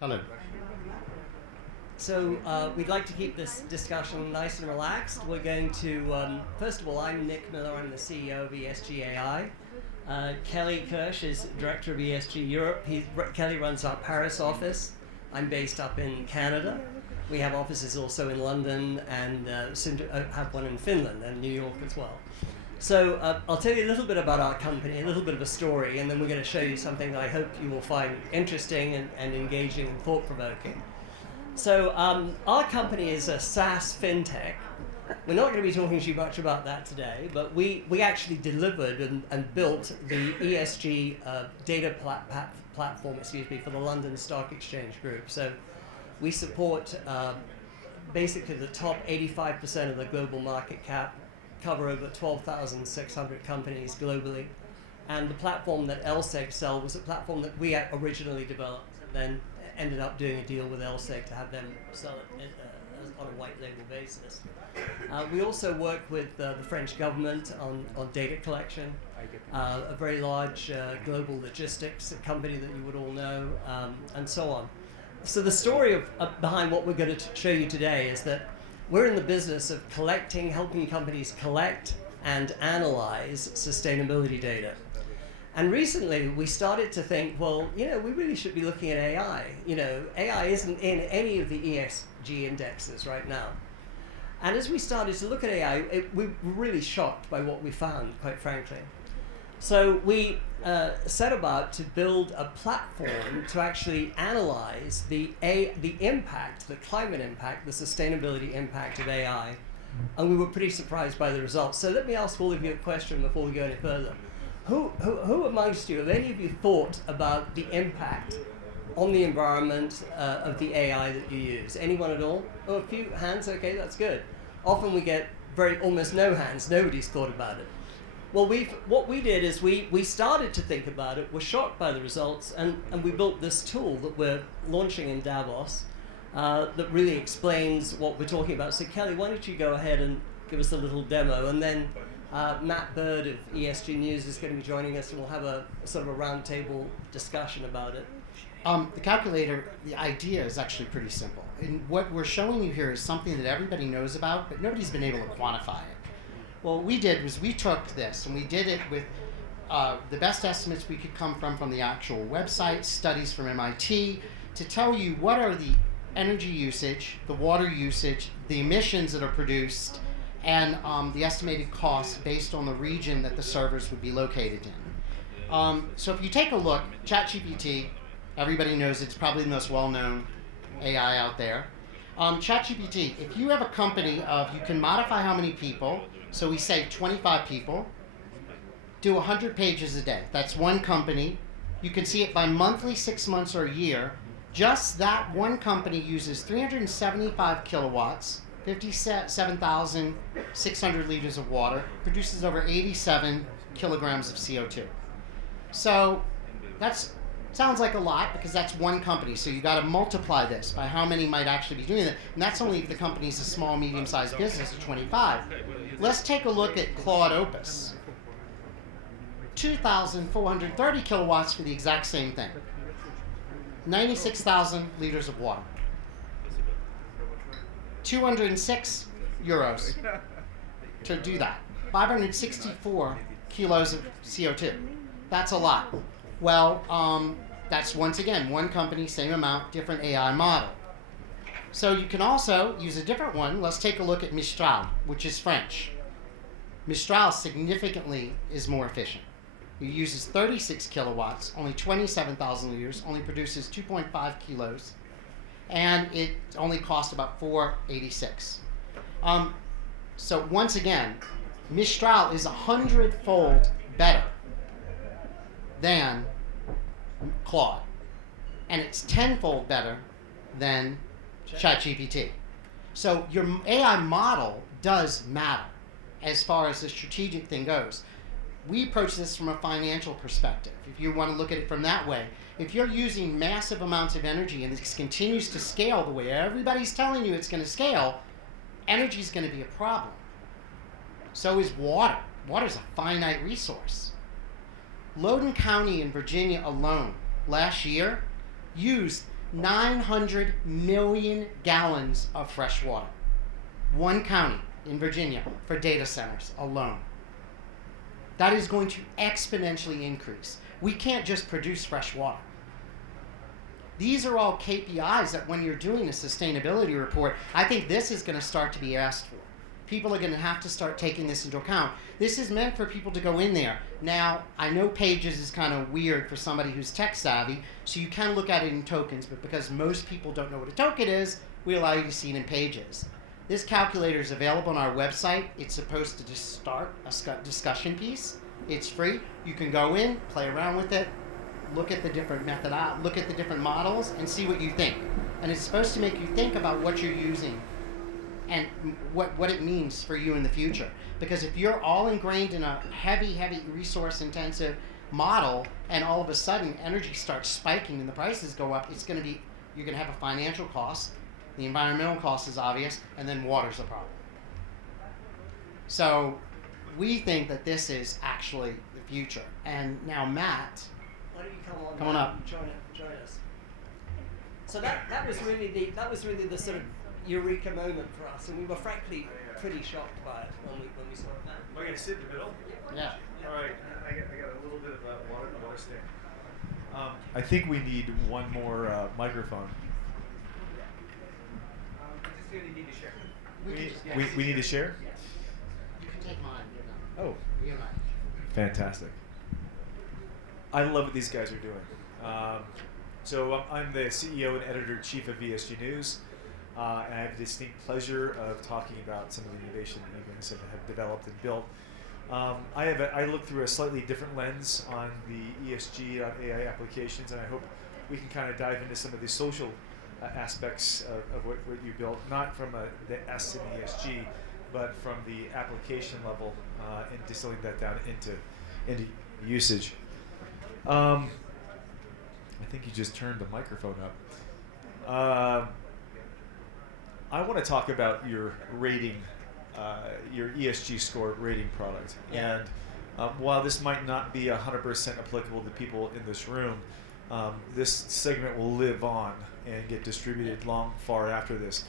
Hello. So we'd like to keep this discussion nice and relaxed. We're going to, first of all, I'm Nick Miller, I'm the CEO of ESG AI. Kelly Kirsch is Director of ESG Europe. Kelly runs our Paris office. I'm based up in Canada. We have offices also in London and soon to have one in Finland and New York as well. So I'll tell you a little bit about our company, a little bit of a story, and then we're going to show you something that I hope you will find interesting and engaging and thought-provoking. So our company is a SaaS fintech. We're not going to be talking to you much about that today, but we actually delivered and built the ESG data platform, for the London Stock Exchange Group. So we support basically the top 85% of the global market cap, cover over 12,600 companies globally. And the platform that LSEG sell was a platform that we originally developed and then ended up doing a deal with LSEG to have them sell it on a white label basis. We also work with the French government on data collection, a very large global logistics company that you would all know, and so on. So the story behind what we're going to show you today is that we're in the business of helping companies collect and analyze sustainability data. And recently we started to think, well, we really should be looking at AI. AI isn't in any of the ESG indexes right now. And as we started to look at AI, we were really shocked by what we found, quite frankly. So we set about to build a platform to actually analyze the impact, the climate impact, the sustainability impact of AI. And we were pretty surprised by the results. So let me ask all of you a question before we go any further. Who amongst you, have any of you thought about the impact on the environment of the AI that you use? Anyone at all? Oh, a few hands, okay, that's good. Often we get almost no hands, nobody's thought about it. Well, what we did is we started to think about it, were shocked by the results, and we built this tool that we're launching in DAVOS that really explains what we're talking about. So Kelly, why don't you go ahead and give us a little demo, and then Matt Bird of ESG News is going to be joining us, and we'll have a sort of a roundtable discussion about it. The calculator, the idea is actually pretty simple. And what we're showing you here is something that everybody knows about, but nobody's been able to quantify it. What we did was we took this and we did it with the best estimates we could come from the actual website, studies from MIT, to tell you what are the energy usage, the water usage, the emissions that are produced, and the estimated cost based on the region that the servers would be located in. So if you take a look, ChatGPT, everybody knows it's probably the most well-known AI out there. ChatGPT, if you have a company you can modify how many people, so we say 25 people, do 100 pages a day. That's one company. You can see it by monthly, 6 months, or a year. Just that one company uses 375 kilowatts, 57,600 liters of water, produces over 87 kilograms of CO2. So that sounds like a lot because that's one company. So you got to multiply this by how many might actually be doing that. And that's only if the company's a small, medium-sized business of 25. Let's take a look at Claude Opus. 2,430 kilowatts for the exact same thing. 96,000 liters of water. 206 euros to do that. 564 kilos of CO2. That's a lot. Well, that's once again one company, same amount, different AI model. So you can also use a different one. Let's take a look at Mistral, which is French. Mistral significantly is more efficient. It uses 36 kilowatts, only 27,000 liters, only produces 2.5 kilos, and it only costs about $4.86. So once again, Mistral is 100-fold better than Claude, and it's 10-fold better than ChatGPT. So your AI model does matter as far as the strategic thing goes. We approach this from a financial perspective. If you want to look at it from that way, if you're using massive amounts of energy and this continues to scale the way everybody's telling you it's going to scale, energy is going to be a problem. So is water. Water is a finite resource. Loudoun County in Virginia alone last year used 900 million gallons of fresh water. One county in Virginia for data centers alone. That is going to exponentially increase. We can't just produce fresh water. These are all KPIs that when you're doing a sustainability report, I think this is going to start to be asked for. People are going to have to start taking this into account. This is meant for people to go in there. Now, I know Pages is kind of weird for somebody who's tech savvy, so you can look at it in tokens, but because most people don't know what a token is, we allow you to see it in Pages. This calculator is available on our website. It's supposed to just start a discussion piece. It's free. You can go in, play around with it, look at the different look at the different models, and see what you think. And it's supposed to make you think about what you're using and what it means for you in the future. Because if you're all ingrained in a heavy resource intensive model, and all of a sudden energy starts spiking and the prices go up, you're going to have a financial cost. The environmental cost is obvious, and then water's a problem. So we think that this is actually the future. And now Matt, why don't you come on up. Join us. So that was really the sort of eureka moment for us, and we were frankly pretty shocked by it when we saw it. Am I going to sit in the middle? Yeah. All right. I got a little bit of water stick. I think we need one more microphone. We just need to share. We need to share? Yes. You can take mine. Oh. You're mine. Fantastic. I love what these guys are doing. So I'm the CEO and editor-in-chief of VSG News, and I have the distinct pleasure of talking about some of the innovation that you guys have developed and built. I look through a slightly different lens on the ESG AI applications, and I hope we can kind of dive into some of the social aspects of what you built, not from the S in ESG, but from the application level, and distilling that down into usage. I think you just turned the microphone up. I want to talk about your rating, your ESG score rating product. Yeah. And while this might not be 100% applicable to people in this room, this segment will live on and get distributed far after this.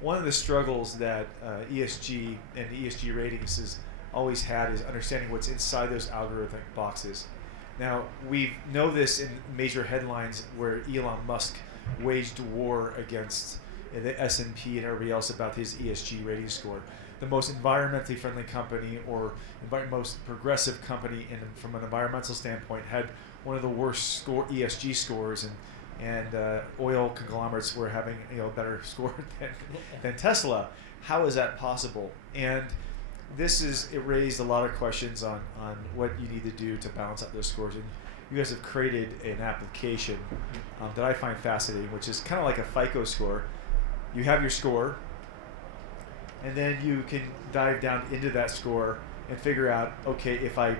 One of the struggles that ESG and ESG ratings has always had is understanding what's inside those algorithmic boxes. Now, we know this in major headlines where Elon Musk waged war against the S&P and everybody else about his ESG rating score. The most environmentally friendly company or most progressive company from an environmental standpoint had one of the worst ESG scores, and oil conglomerates were having a better score than Tesla. How is that possible? And it raised a lot of questions on what you need to do to balance out those scores. And you guys have created an application that I find fascinating, which is kind of like a FICO score. You have your score, and then you can dive down into that score and figure out, okay, if I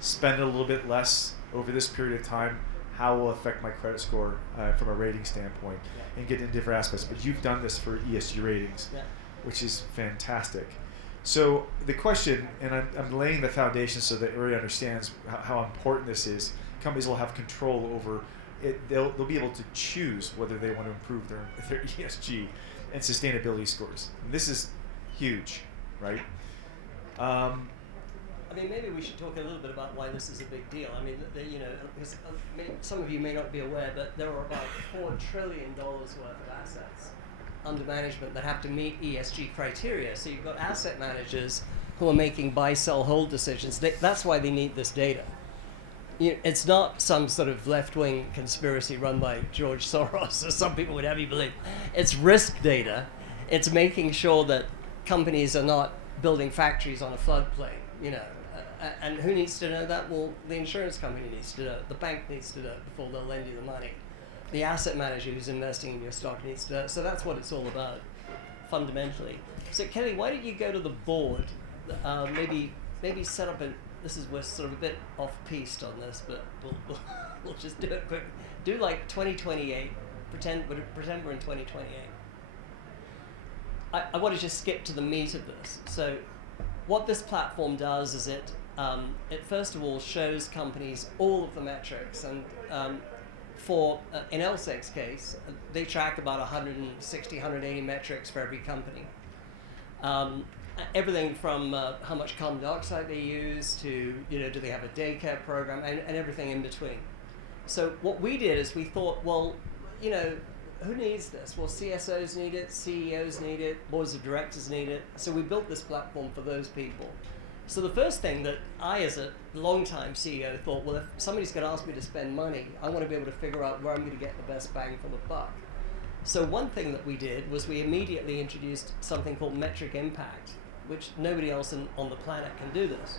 spend a little bit less over this period of time, how will it affect my credit score from a rating standpoint, and get into different aspects. But you've done this for ESG ratings, which is fantastic. So the question, and I'm laying the foundation so that everybody understands how important this is. Companies will have control over it. They'll be able to choose whether they want to improve their ESG and sustainability scores. And this is huge, right? I mean, maybe we should talk a little bit about why this is a big deal. I mean, because some of you may not be aware, but there are about $4 trillion worth of assets under management that have to meet ESG criteria. So you've got asset managers who are making buy, sell, hold decisions. That's why they need this data. It's not some sort of left-wing conspiracy run by George Soros, as some people would have you believe. It's risk data. It's making sure that companies are not building factories on a floodplain, and who needs to know that? Well, the insurance company needs to know it. The bank needs to know it before they'll lend you the money. The asset manager who's investing in your stock needs to know it. So that's what it's all about, fundamentally. So Kelly, why don't you go to the board, maybe set up we're sort of a bit off-piste on this, but we'll just do it quick. Do like 2028, pretend we're in 2028. I want to just skip to the meat of this. So what this platform does is it first of all shows companies all of the metrics, and for in LSEG's case, they track about 160, 180 metrics for every company. Everything from how much carbon dioxide they use to, do they have a daycare program, and everything in between. So what we did is we thought, well, who needs this? Well, CSOs need it, CEOs need it, boards of directors need it. So we built this platform for those people. So the first thing that I, as a long-time CEO, thought, well, if somebody's going to ask me to spend money, I want to be able to figure out where I'm going to get the best bang for the buck. So one thing that we did was we immediately introduced something called metric impact, which nobody else on the planet can do this.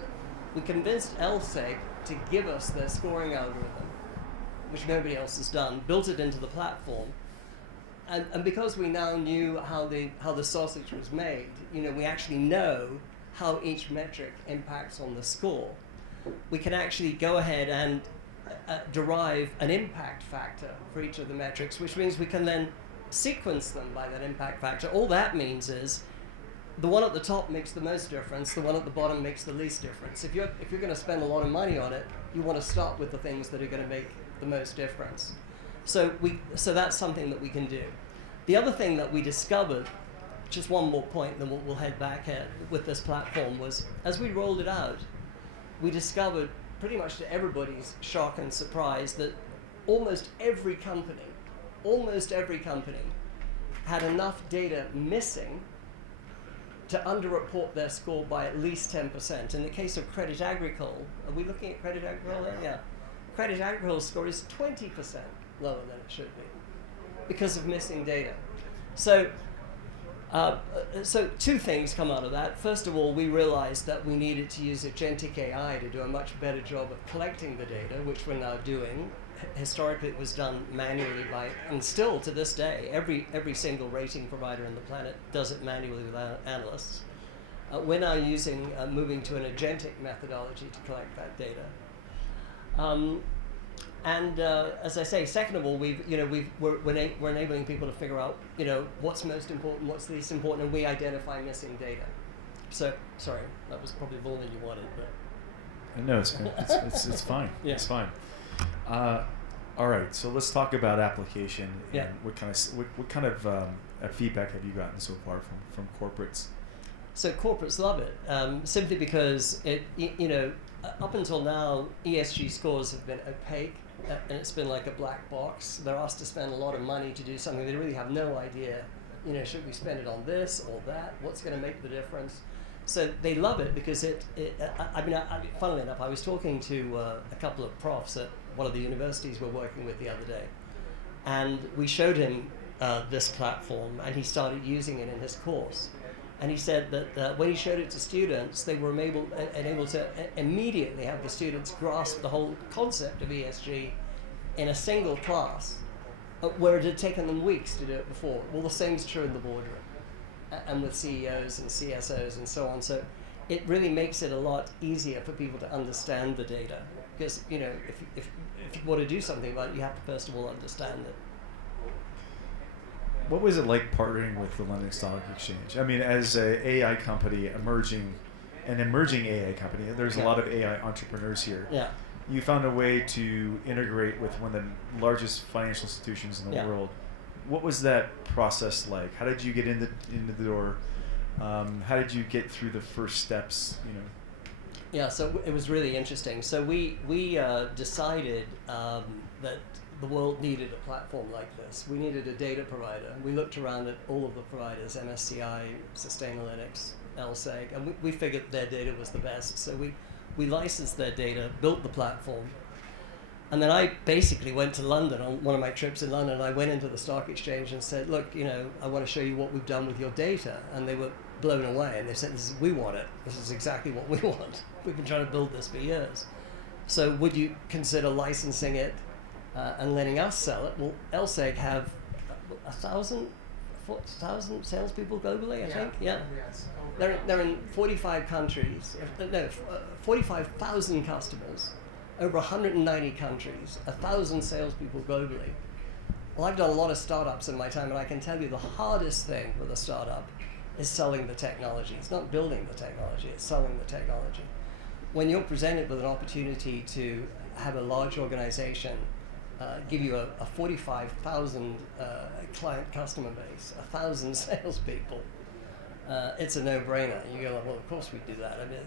We convinced LSEG to give us their scoring algorithm, which nobody else has done, built it into the platform. And because we now knew how the sausage was made, we actually know how each metric impacts on the score, we can actually go ahead and derive an impact factor for each of the metrics, which means we can then sequence them by that impact factor. All that means is the one at the top makes the most difference, the one at the bottom makes the least difference. If you're going to spend a lot of money on it, you want to start with the things that are going to make the most difference. So that's something that we can do. The other thing that we discovered, just one more point, then we'll head back with this platform, was as we rolled it out, we discovered, pretty much to everybody's shock and surprise, that almost every company had enough data missing to underreport their score by at least 10%. In the case of Credit Agricole, are we looking at Credit Agricole there? Yeah. Credit Agricole's score is 20% lower than it should be because of missing data. So two things come out of that. First of all, we realized that we needed to use Agentic AI to do a much better job of collecting the data, which we're now doing. Historically, it was done manually and still to this day, every single rating provider on the planet does it manually with analysts. We're now moving to an agentic methodology to collect that data. As I say, second of all, we're enabling people to figure out, what's most important, what's least important, and we identify missing data. So, sorry, that was probably more than you wanted, but. No, it's fine. Yeah. It's fine. All right, so let's talk about application. Yeah. And what kind of feedback have you gotten so far from corporates? So corporates love it, simply because up until now, ESG scores have been opaque, and it's been like a black box. They're asked to spend a lot of money to do something they really have no idea. Should we spend it on this or that? What's going to make the difference? So they love it because funnily enough, I was talking to a couple of profs at one of the universities we're working with the other day, and we showed him this platform, and he started using it in his course. And he said that when he showed it to students, they were able to immediately have the students grasp the whole concept of ESG in a single class, where it had taken them weeks to do it before. Well, the same is true in the boardroom, and with CEOs and CSOs and so on. So it really makes it a lot easier for people to understand the data. Because, if you want to do something about it, you have to first of all understand it. What was it like partnering with the London Stock Exchange? I mean, as an AI company, emerging AI company, there's a lot of AI entrepreneurs here. Yeah. You found a way to integrate with one of the largest financial institutions in the world. What was that process like? How did you get in the door? How did you get through the first steps? Yeah, so it was really interesting. So we decided that the world needed a platform like this. We needed a data provider. We looked around at all of the providers, MSCI, Sustainalytics, LSEG, and we figured their data was the best. So we licensed their data, built the platform, and then I basically went to London on one of my trips in London. I went into the stock exchange and said, look, I want to show you what we've done with your data. And they were blown away, and they said, we want it. This is exactly what we want. We've been trying to build this for years. So would you consider licensing it and letting us sell it? Well, LSEG have 1,000 salespeople globally, I think. Yeah. Yes. They're in 45 countries. 45,000 customers, over 190 countries, 1,000 salespeople globally. Well, I've done a lot of startups in my time, and I can tell you the hardest thing with a startup is selling the technology. It's not building the technology, it's selling the technology. When you're presented with an opportunity to have a large organization give you a 45,000 client customer base, 1,000 salespeople, it's a no-brainer. You go, well, of course we do that. I mean,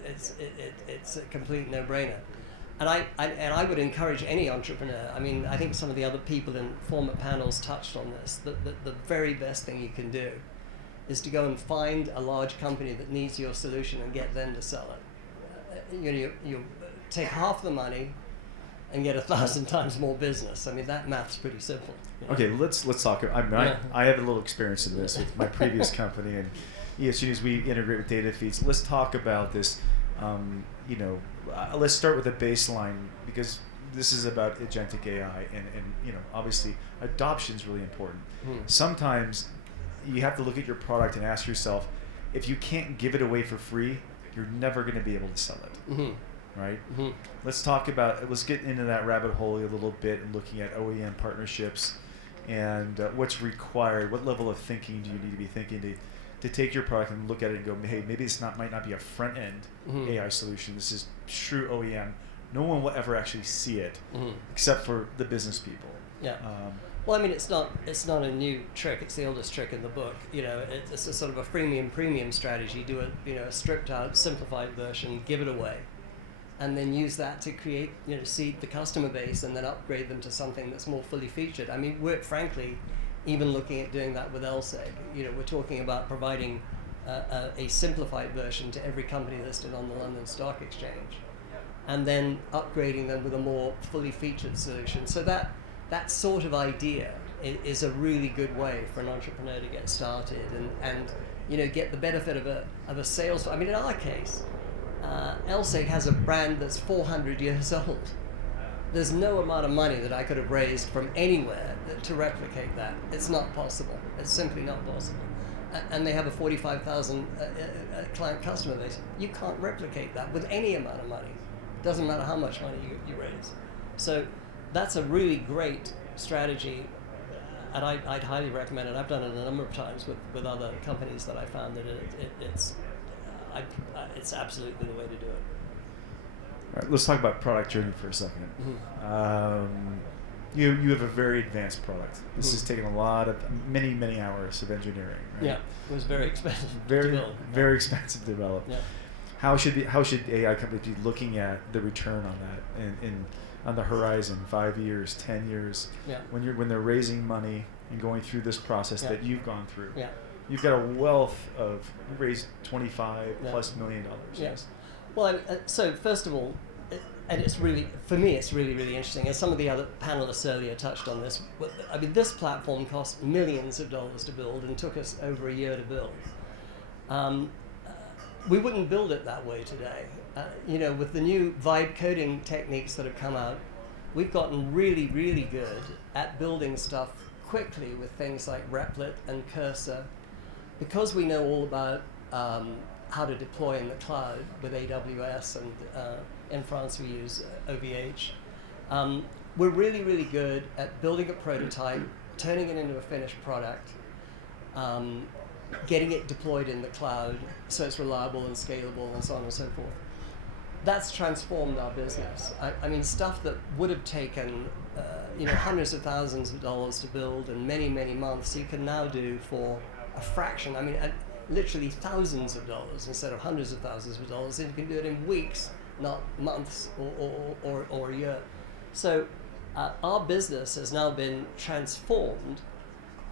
it's a complete no-brainer. And I would encourage any entrepreneur. I mean, I think some of the other people in former panels touched on this. The very best thing you can do is to go and find a large company that needs your solution and get them to sell it. You take half the money and get 1,000 times more business. I mean, that math's pretty simple. You know? Okay, let's talk. I have a little experience in this with my previous company, and ESG News, we integrate with data feeds. Let's talk about this. Let's start with a baseline, because this is about agentic AI, and obviously adoption is really important. Sometimes you have to look at your product and ask yourself, if you can't give it away for free, you're never going to be able to sell it. Right? Let's get into that rabbit hole a little bit and looking at OEM partnerships and what's required. What level of thinking do you need to be thinking to take your product and look at it and go, hey, maybe this might not be a front end AI solution. This is true OEM. No one will ever actually see it except for the business people. Yeah. Well, I mean, it's not a new trick. It's the oldest trick in the book. It's a sort of a premium strategy. Do a stripped out, simplified version, give it away, and then use that to create, seed the customer base and then upgrade them to something that's more fully featured. I mean, we're frankly even looking at doing that with LSEG. We're talking about providing a simplified version to every company listed on the London Stock Exchange, and then upgrading them with a more fully featured solution. So that sort of idea is a really good way for an entrepreneur to get started and get the benefit of a sales. I mean, in our case, LSEG has a brand that's 400 years old. There's no amount of money that I could have raised from anywhere to replicate that. It's not possible. It's simply not possible. And they have a 45,000 client customer base. You can't replicate that with any amount of money. Doesn't matter how much money you raise. So that's a really great strategy, and I'd highly recommend it. I've done it a number of times with other companies that I found that it's absolutely the way to do it. All right, let's talk about product journey for a second. You have a very advanced product. This has taken a lot of many hours of engineering. Right? Yeah, it was very expensive. Very expensive to develop. Yeah. How should AI companies be looking at the return on that on the horizon, 5 years, 10 years? Yeah. When they're raising money and going through this process that you've gone through. Yeah. You've got a wealth of raised $25+ million. Yes. Well, so first of all, and it's really, for me, it's really, really interesting. As some of the other panelists earlier touched on this, I mean, this platform cost millions of dollars to build and took us over a year to build. We wouldn't build it that way today. With the new vibe coding techniques that have come out, we've gotten really, really good at building stuff quickly with things like Replit and Cursor. Because we know all about how to deploy in the cloud with AWS, and in France we use OVH. We're really, really good at building a prototype, turning it into a finished product, getting it deployed in the cloud so it's reliable and scalable and so on and so forth. That's transformed our business. I mean, stuff that would have taken hundreds of thousands of dollars to build and many, many months, you can now do for a fraction. I mean, literally thousands of dollars instead of hundreds of thousands of dollars, and you can do it in weeks, not months or a year. So our business has now been transformed,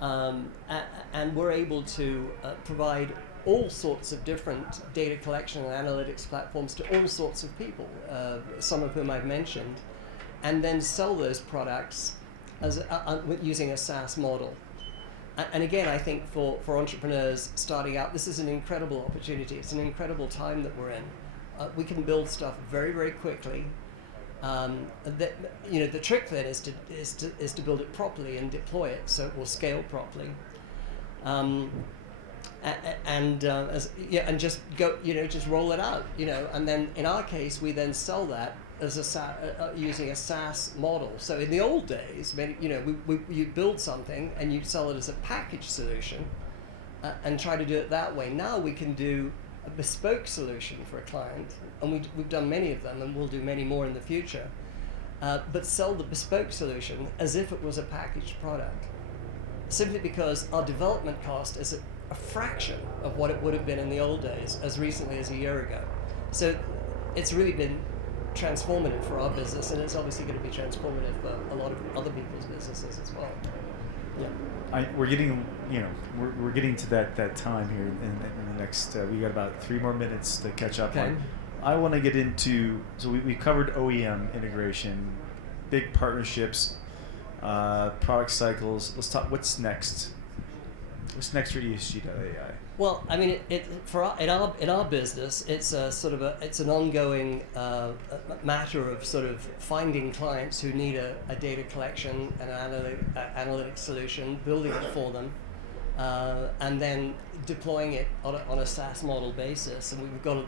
and we're able to provide all sorts of different data collection and analytics platforms to all sorts of people, some of whom I've mentioned, and then sell those products as using a SaaS model. And again, I think for entrepreneurs starting out, this is an incredible opportunity. It's an incredible time that we're in. We can build stuff very, very quickly. The trick then is to build it properly and deploy it so it will scale properly. And just go, just roll it out, and then in our case, we then sell that as using a SaaS model. So in the old days, you'd build something and you'd sell it as a package solution, and try to do it that way. Now we can do a bespoke solution for a client, and we've done many of them, and we'll do many more in the future. but sell the bespoke solution as if it was a packaged product, simply because our development cost is a fraction of what it would have been in the old days, as recently as a year ago. So it's really been transformative for our business, and it's obviously going to be transformative for a lot of other people's businesses as well. Yeah. We're getting, we're getting to that time here in the next. We got about 3 more minutes to catch up on. I want to get into. So we covered OEM integration, big partnerships, product cycles. Let's talk. What's next? What's next for ESG.ai? Well, I mean, in our business, it's a sort of it's an ongoing matter of sort of finding clients who need a data collection and an analytic solution, building it for them, and then deploying it on a SaaS model basis. And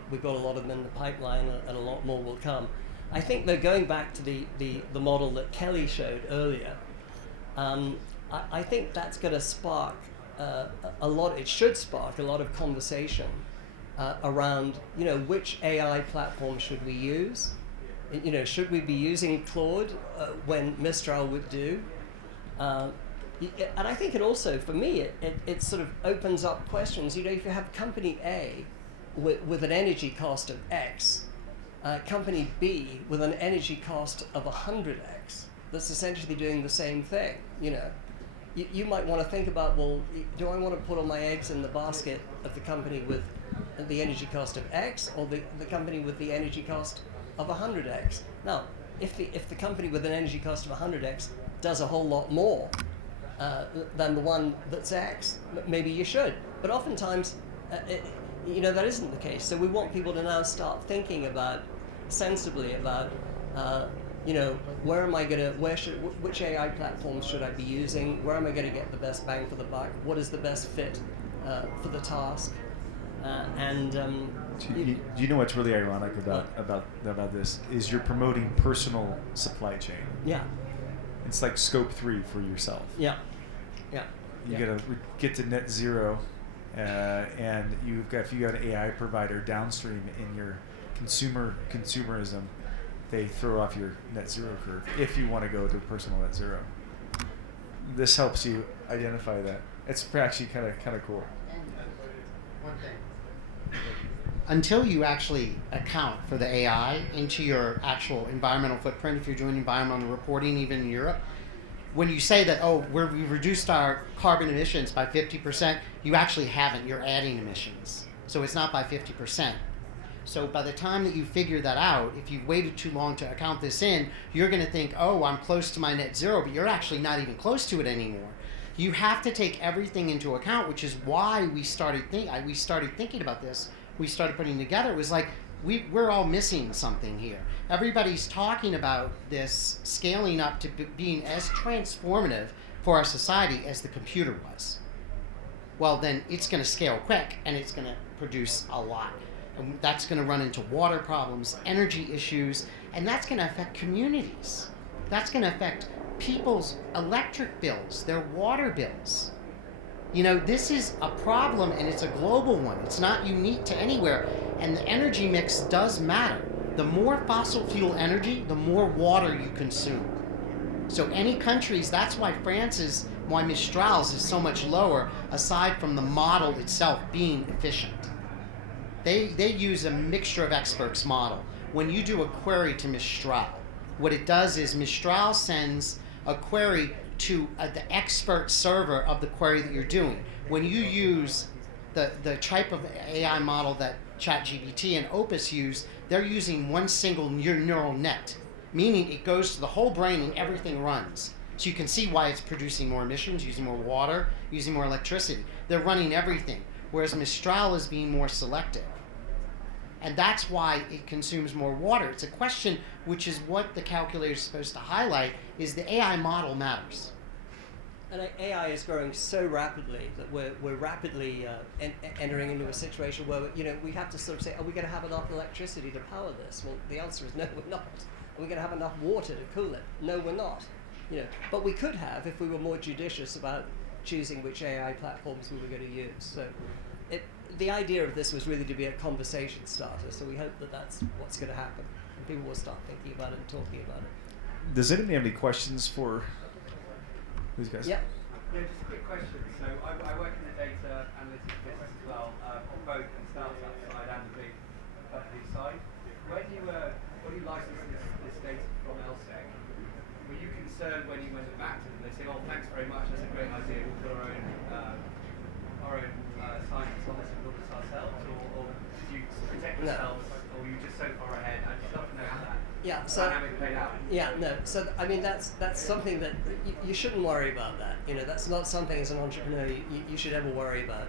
we've got a lot of them in the pipeline, and a lot more will come. I think they're going back to the model that Kelly showed earlier. I think that's going to spark. It should spark a lot of conversation around, which AI platform should we use? Should we be using Claude when Mistral would do? And I think it also, for me, it sort of opens up questions. If you have company A with an energy cost of X, company B with an energy cost of 100X, that's essentially doing the same thing, You might want to think about, well, do I want to put all my eggs in the basket of the company with the energy cost of X, or the company with the energy cost of 100X? Now, if the company with an energy cost of 100X does a whole lot more than the one that's X, maybe you should. But oftentimes, that isn't the case. So we want people to now start thinking sensibly about which AI platforms should I be using? Where am I going to get the best bang for the buck? What is the best fit for the task? Do you know what's really ironic about this is you're promoting personal supply chain. Yeah. It's like scope 3 for yourself. Yeah. You gotta get to net zero, and if you got an AI provider downstream in your consumerism, they throw off your net zero curve if you want to go to personal net zero. This helps you identify that. It's actually kind of cool. One thing. Until you actually account for the AI into your actual environmental footprint, if you're doing environmental reporting even in Europe, when you say that, we've reduced our carbon emissions by 50%, you actually haven't. You're adding emissions. So it's not by 50%. So by the time that you figure that out, if you've waited too long to account this in, you're going to think, I'm close to my net zero, but you're actually not even close to it anymore. You have to take everything into account, which is why we started thinking about this. We started putting together. It was like we're all missing something here. Everybody's talking about this scaling up to being as transformative for our society as the computer was. Well, then it's going to scale quick, and it's going to produce a lot. And that's going to run into water problems, energy issues, and that's going to affect communities. That's going to affect people's electric bills, their water bills. This is a problem, and it's a global one. It's not unique to anywhere, and the energy mix does matter. The more fossil fuel energy, the more water you consume. So any countries, that's why Mistral's is so much lower, aside from the model itself being efficient. They use a mixture of experts model. When you do a query to Mistral, what it does is Mistral sends a query to the expert server of the query that you're doing. When you use the type of AI model that ChatGPT and Opus use, they're using one single neural net, meaning it goes to the whole brain and everything runs. So you can see why it's producing more emissions, using more water, using more electricity. They're running everything, whereas Mistral is being more selective. And that's why it consumes more water. It's a question, which is what the calculator is supposed to highlight, is the AI model matters. And AI is growing so rapidly that we're rapidly entering into a situation where we have to sort of say, are we going to have enough electricity to power this? Well, the answer is no, we're not. Are we going to have enough water to cool it? No, we're not. But we could have if we were more judicious about choosing which AI platforms we were going to use. So the idea of this was really to be a conversation starter, so we hope that that's what's going to happen, and people will start thinking about it and talking about it. Does anybody have any questions for these guys? Yeah. Yeah, just a quick question. So I work in the data analytics business as well, on both the startup side and the big company side. Where do you license this data from LSEG? Were you concerned when you went back to them? They said, "Oh, thanks very much. That's a great idea. We'll put our own scientists on this and build this ourselves," or did you protect yourselves, or were you just so far ahead? I'd just love to know how that dynamic played out. Yeah, no. So I mean, that's something that you shouldn't worry about. That that's not something as an entrepreneur you should ever worry about.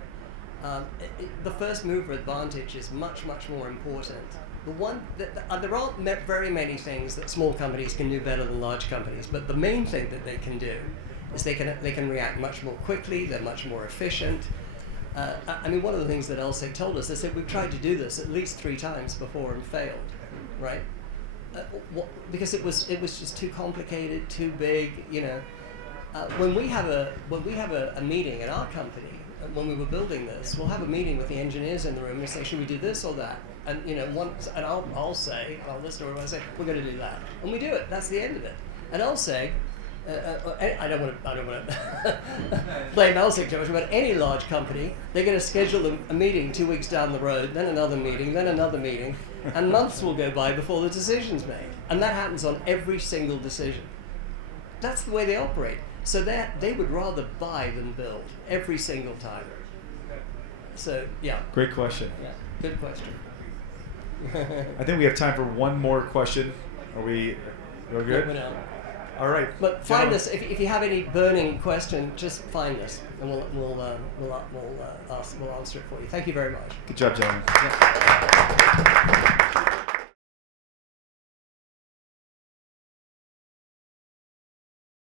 The first mover advantage is much more important. The one there aren't very many things that small companies can do better than large companies, but the main thing that they can do is they can react much more quickly. They're much more efficient. I mean, one of the things that LSEG told us, they said we've tried to do this at least 3 times before and failed, right? Because it was just too complicated, too big. When we have a meeting in our company, when we were building this, we'll have a meeting with the engineers in the room and say, should we do this or that? And I'll say, and I'll listen to everyone say, we're going to do that, and we do it. That's the end of it. And LSEG, I don't want to blame LSEG too much, but any large company, they're going to schedule a meeting 2 weeks down the road, then another meeting, and months will go by before the decision's made. And that happens on every single decision. That's the way they operate. So they would rather buy than build every single time. So, yeah. Great question. Yeah, good question. I think we have time for one more question. We're good? No. All right. But find us if you have any burning question. Just find us, and we'll answer it for you. Thank you very much. Good job, gentlemen. Yeah.